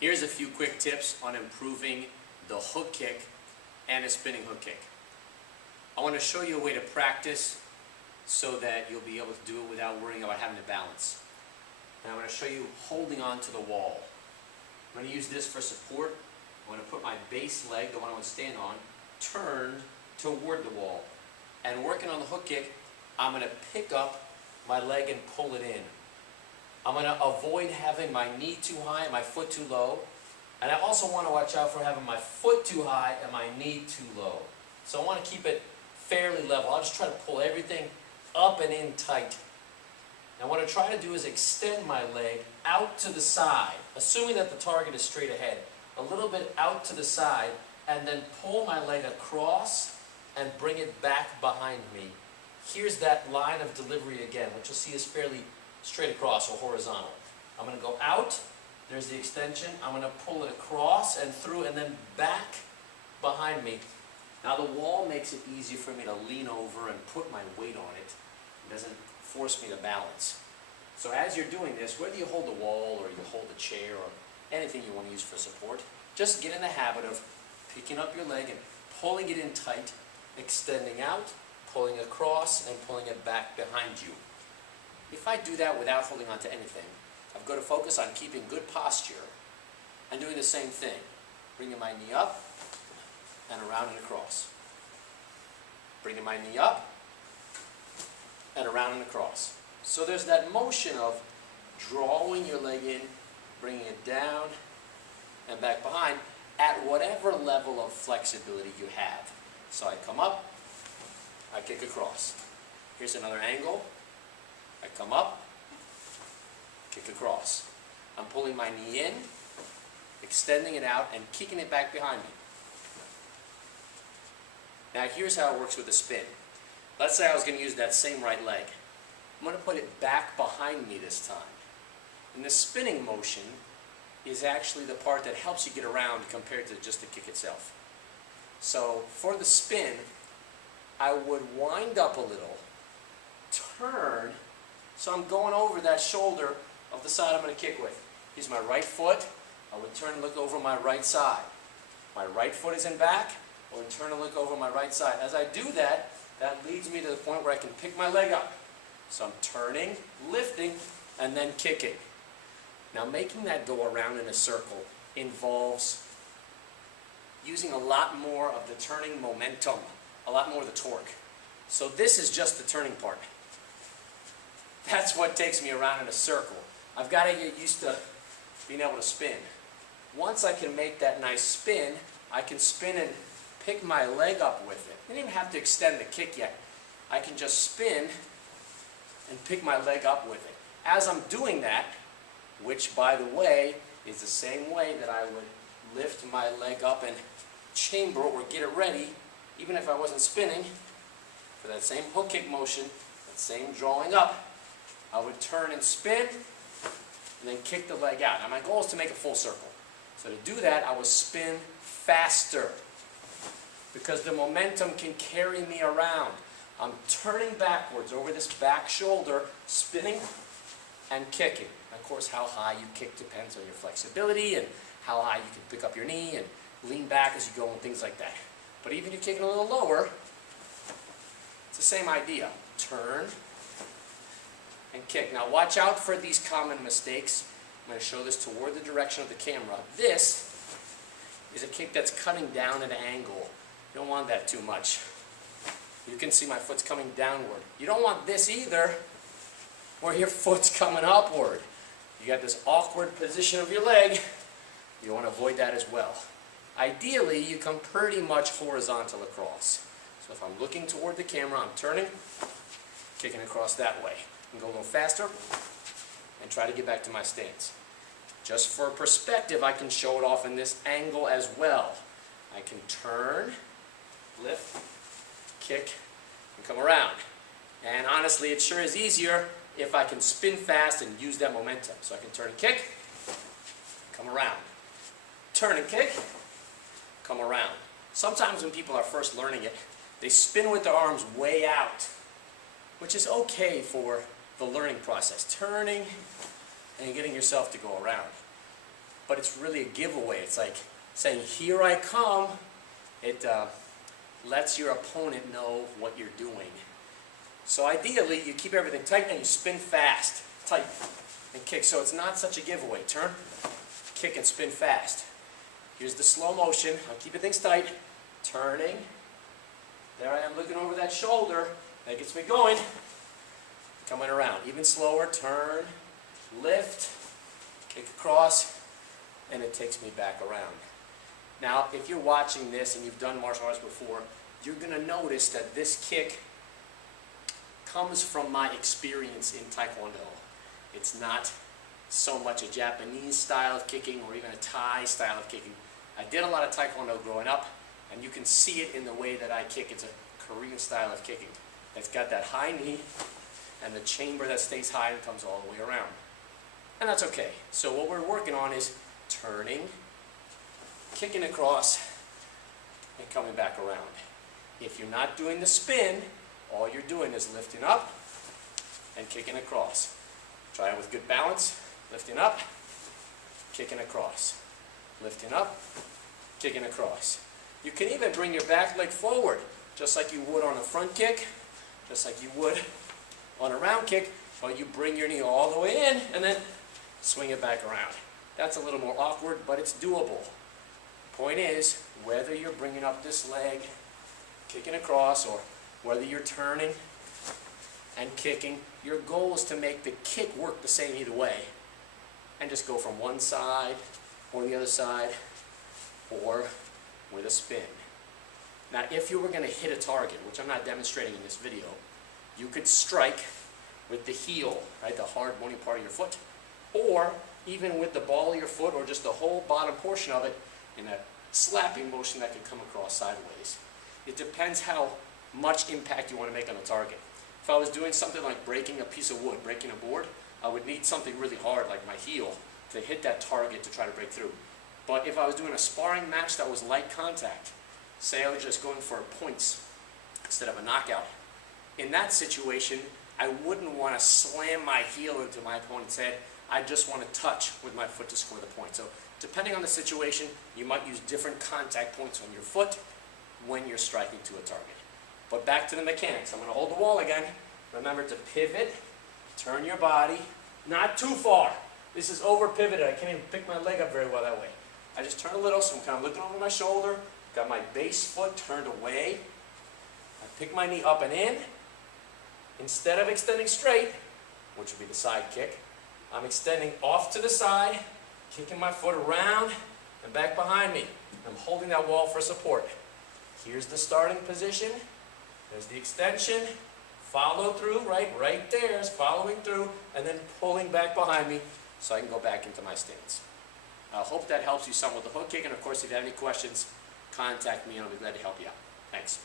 Here's a few quick tips on improving the hook kick and a spinning hook kick. I want to show you a way to practice so that you'll be able to do it without worrying about having to balance. And I'm going to show you holding on to the wall. I'm going to use this for support. I'm going to put my base leg, the one I want to stand on, turned toward the wall. And working on the hook kick, I'm going to pick up my leg and pull it in. I'm going to avoid having my knee too high and my foot too low. And I also want to watch out for having my foot too high and my knee too low. So I want to keep it fairly level. I'll just try to pull everything up and in tight. Now what I try to do is extend my leg out to the side, assuming that the target is straight ahead, a little bit out to the side, and then pull my leg across and bring it back behind me. Here's that line of delivery again, which you'll see is fairly straight across or horizontal. I'm going to go out, there's the extension, I'm going to pull it across and through and then back behind me. Now the wall makes it easier for me to lean over and put my weight on it. It doesn't force me to balance. So as you're doing this, whether you hold the wall or you hold a chair or anything you want to use for support, just get in the habit of picking up your leg and pulling it in tight, extending out, pulling across, and pulling it back behind you. If I do that without holding on to anything, I've got to focus on keeping good posture and doing the same thing. Bringing my knee up and around and across. Bringing my knee up and around and across. So there's that motion of drawing your leg in, bringing it down and back behind at whatever level of flexibility you have. So I come up, I kick across. Here's another angle. I come up, kick across. I'm pulling my knee in, extending it out, and kicking it back behind me. Now here's how it works with the spin. Let's say I was going to use that same right leg. I'm going to put it back behind me this time. And the spinning motion is actually the part that helps you get around compared to just the kick itself. So for the spin, I would wind up a little, turn, so I'm going over that shoulder of the side I'm going to kick with. Here's my right foot. I would turn and look over my right side. My right foot is in back. I would turn and look over my right side. As I do that, that leads me to the point where I can pick my leg up. So I'm turning, lifting, and then kicking. Now making that go around in a circle involves using a lot more of the turning momentum, a lot more of the torque. So this is just the turning part. That's what takes me around in a circle. I've got to get used to being able to spin. Once I can make that nice spin, I can spin and pick my leg up with it. I don't even have to extend the kick yet. I can just spin and pick my leg up with it. As I'm doing that, which by the way is the same way that I would lift my leg up and chamber or get it ready, even if I wasn't spinning, for that same hook kick motion, that same drawing up, I would turn and spin and then kick the leg out. Now my goal is to make a full circle. So to do that, I would spin faster because the momentum can carry me around. I'm turning backwards over this back shoulder, spinning and kicking. And of course, how high you kick depends on your flexibility and how high you can pick up your knee and lean back as you go and things like that. But even if you're kicking a little lower, it's the same idea. Turn and kick. Now watch out for these common mistakes. I'm going to show this toward the direction of the camera. This is a kick that's cutting down at an angle. You don't want that too much. You can see my foot's coming downward. You don't want this either, where your foot's coming upward. You got this awkward position of your leg. You want to avoid that as well. Ideally, you come pretty much horizontal across. So if I'm looking toward the camera, I'm turning, kicking across that way. And go a little faster and try to get back to my stance. Just for perspective, I can show it off in this angle as well. I can turn, lift, kick, and come around. And honestly, it sure is easier if I can spin fast and use that momentum. So I can turn and kick, come around. Turn and kick, come around. Sometimes when people are first learning it, they spin with their arms way out, which is okay for the learning process. Turning and getting yourself to go around. but it's really a giveaway. It's like saying, here I come. It lets your opponent know what you're doing. So ideally, you keep everything tight and you spin fast, tight, and kick. So it's not such a giveaway. Turn, kick, and spin fast. Here's the slow motion. I'm keeping things tight. Turning. There I am looking over that shoulder. That gets me going. Coming around. Even slower. Turn, lift, kick across, and it takes me back around. Now, if you're watching this and you've done martial arts before, you're going to notice that this kick comes from my experience in Taekwondo. It's not so much a Japanese style of kicking or even a Thai style of kicking. I did a lot of Taekwondo growing up, and you can see it in the way that I kick. It's a Korean style of kicking. It's got that high knee and the chamber that stays high and comes all the way around. And that's okay. So what we're working on is turning, kicking across, and coming back around. If you're not doing the spin, all you're doing is lifting up and kicking across. Try it with good balance. Lifting up, kicking across. Lifting up, kicking across. You can even bring your back leg forward, just like you would on a front kick, just like you would on a round kick, but you bring your knee all the way in and then swing it back around. That's a little more awkward, but it's doable. Point is, whether you're bringing up this leg, kicking across, or whether you're turning and kicking, your goal is to make the kick work the same either way. And just go from one side or the other side, or with a spin. Now, if you were going to hit a target, which I'm not demonstrating in this video, you could strike with the heel, right, the hard bony part of your foot, or even with the ball of your foot, or just the whole bottom portion of it in a slapping motion that could come across sideways. It depends how much impact you want to make on the target. If I was doing something like breaking a piece of wood, breaking a board, I would need something really hard like my heel to hit that target to try to break through. But if I was doing a sparring match that was light contact, say I was just going for points instead of a knockout, in that situation, I wouldn't want to slam my heel into my opponent's head. I just want to touch with my foot to score the point. So depending on the situation, you might use different contact points on your foot when you're striking to a target. But back to the mechanics. I'm going to hold the wall again. Remember to pivot, turn your body, not too far. This is over pivoted. I can't even pick my leg up very well that way. I just turn a little, so I'm kind of looking over my shoulder, got my base foot turned away. I pick my knee up and in. Instead of extending straight, which would be the side kick, I'm extending off to the side, kicking my foot around and back behind me. I'm holding that wall for support. Here's the starting position. There's the extension. Follow through, right there is following through, and then pulling back behind me so I can go back into my stance. I hope that helps you some with the hook kick, and of course if you have any questions, contact me and I'll be glad to help you out. Thanks.